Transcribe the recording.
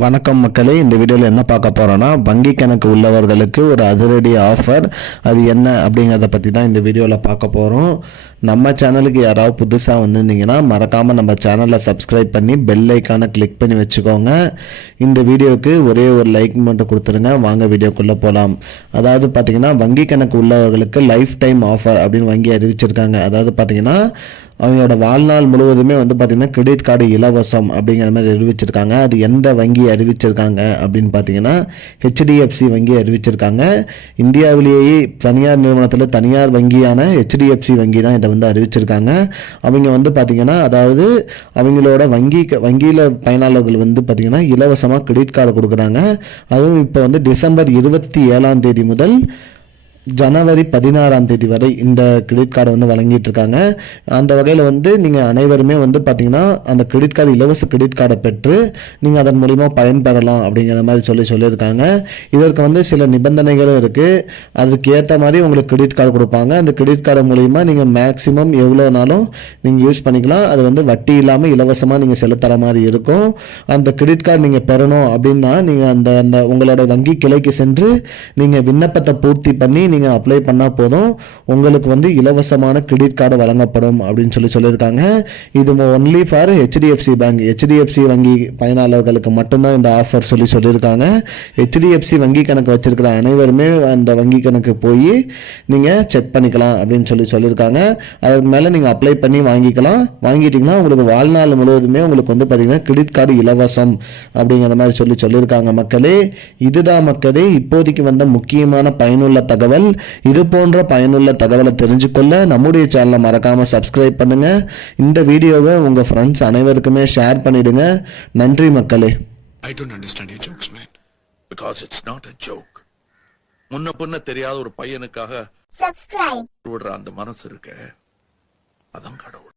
வணக்கம் மக்களே, இந்த வீடியோவில் என்ன பார்க்க போகிறோன்னா, வங்கி கணக்கு உள்ளவர்களுக்கு ஒரு அதிரடி ஆஃபர். அது என்ன அப்படிங்கிறத பற்றி தான் இந்த வீடியோவில் பார்க்க போகிறோம். நம்ம சேனலுக்கு யாராவது புதுசாக வந்திருந்தீங்கன்னா மறக்காமல் நம்ம சேனலை சப்ஸ்கிரைப் பண்ணி பெல் ஐக்கானை கிளிக் பண்ணி வச்சுக்கோங்க. இந்த வீடியோவுக்கு ஒரே ஒரு லைக் மட்டும் கொடுத்துருங்க. வாங்க வீடியோக்குள்ளே போகலாம். அதாவது பார்த்திங்கன்னா, வங்கி கணக்கு உள்ளவர்களுக்கு லைஃப் டைம் ஆஃபர் அப்படின்னு வங்கி அறிவிச்சிருக்காங்க. அதாவது பார்த்திங்கன்னா, அவங்களோட வாழ்நாள் முழுவதுமே பார்த்திங்கன்னா கிரெடிட் கார்டு இலவசம் அப்படிங்கிற மாதிரி அறிவிச்சிருக்காங்க. அது எந்த வங்கி அறிவிச்சிருக்காங்க அப்படின்னு பார்த்தீங்கன்னா, ஹெச்டிஎஃப்சி வங்கி அறிவிச்சிருக்காங்க. இந்தியாவிலேயே தனியார் நிறுவனத்தில் தனியார் வங்கியான ஹெச்டிஎஃப்சி வங்கி தான் இதை அறிவிச்சிருக்காங்க. அவங்க பார்த்திங்கன்னா, அதாவது அவங்களோட வங்கியில் பயனாளர்கள் பார்த்திங்கன்னா இலவசமாக கிரெடிட் கார்டு கொடுக்குறாங்க. அதுவும் இப்போ டிசம்பர் 27 முதல் ஜனவரி 16 வரை இந்த கிரெடிட் கார்டை வழங்கிட்டு இருக்காங்க. அந்த வகையில் நீங்கள் அனைவருமே பார்த்தீங்கன்னா அந்த கிரெடிட் கார்டு இலவச கிரெடிட் கார்டை பெற்று நீங்கள் அதன் மூலிமா பயன்பெறலாம் அப்படிங்கிற மாதிரி சொல்லியிருக்காங்க. இதற்கு சில நிபந்தனைகளும் இருக்குது. அதுக்கு ஏற்ற மாதிரி உங்களுக்கு கிரெடிட் கார்டு கொடுப்பாங்க. அந்த கிரெடிட் கார்டு மூலிமா நீங்கள் மேக்ஸிமம் எவ்வளோ நாளும் நீங்கள் யூஸ் பண்ணிக்கலாம். அது வட்டி இல்லாமல் இலவசமாக நீங்கள் செலுத்துகிற மாதிரி இருக்கும். அந்த கிரெடிட் கார்டு நீங்கள் பெறணும் அப்படின்னா நீங்கள் அந்த உங்களோட வங்கி கிளைக்கு சென்று நீங்கள் விண்ணப்பத்தை பூர்த்தி பண்ணி நீங்கள் அப்ளை பண்ணால் போதும். உங்களுக்கு இலவசமான கிரெடிட் கார்டு வழங்கப்படும் அப்படின்னு சொல்லியிருக்காங்க. இது only for HDFC bank, HDFC வங்கி பயனாளர்களுக்கு மட்டும்தான் இந்த ஆஃபர் சொல்லியிருக்காங்க. ஹெச்டிஎஃப்சி வங்கி கணக்கு வச்சிருக்கிற அனைவருமே அந்த வங்கி கணக்கு போய் நீங்கள் செக் பண்ணிக்கலாம் அப்படின்னு சொல்லியிருக்காங்க. அதுக்கு மேலே நீங்கள் அப்ளை பண்ணி வாங்கிக்கலாம். வாங்கிட்டீங்கன்னா உங்களுக்கு வாழ்நாள் முழுவதுமே உங்களுக்கு பார்த்தீங்கன்னா கிரெடிட் கார்டு இலவசம் அப்படிங்கிற மாதிரி சொல்லியிருக்காங்க. மக்களே, இதுதான் மக்களே இப்போதைக்கு வந்த முக்கியமான பயனுள்ள தகவல். இது போன்ற பயனுள்ள தகவலை தெரிஞ்சுக்கொள்ள நம்முடைய சேனலை மறக்காம சப்ஸ்கிரைப் பண்ணுங்க. இந்த வீடியோவை உங்க ஃப்ரெண்ட்ஸ் அனைவருக்குமே ஷேர் பண்ணிடுங்க. நன்றி மக்களே. I don't understand your jokes, man. Because it's not a joke. முன்ன பின்ன தெரியாத ஒரு பையனுக்காக subscribe விடுற அந்த மனசு இருக்க, அதான் கடவுள்.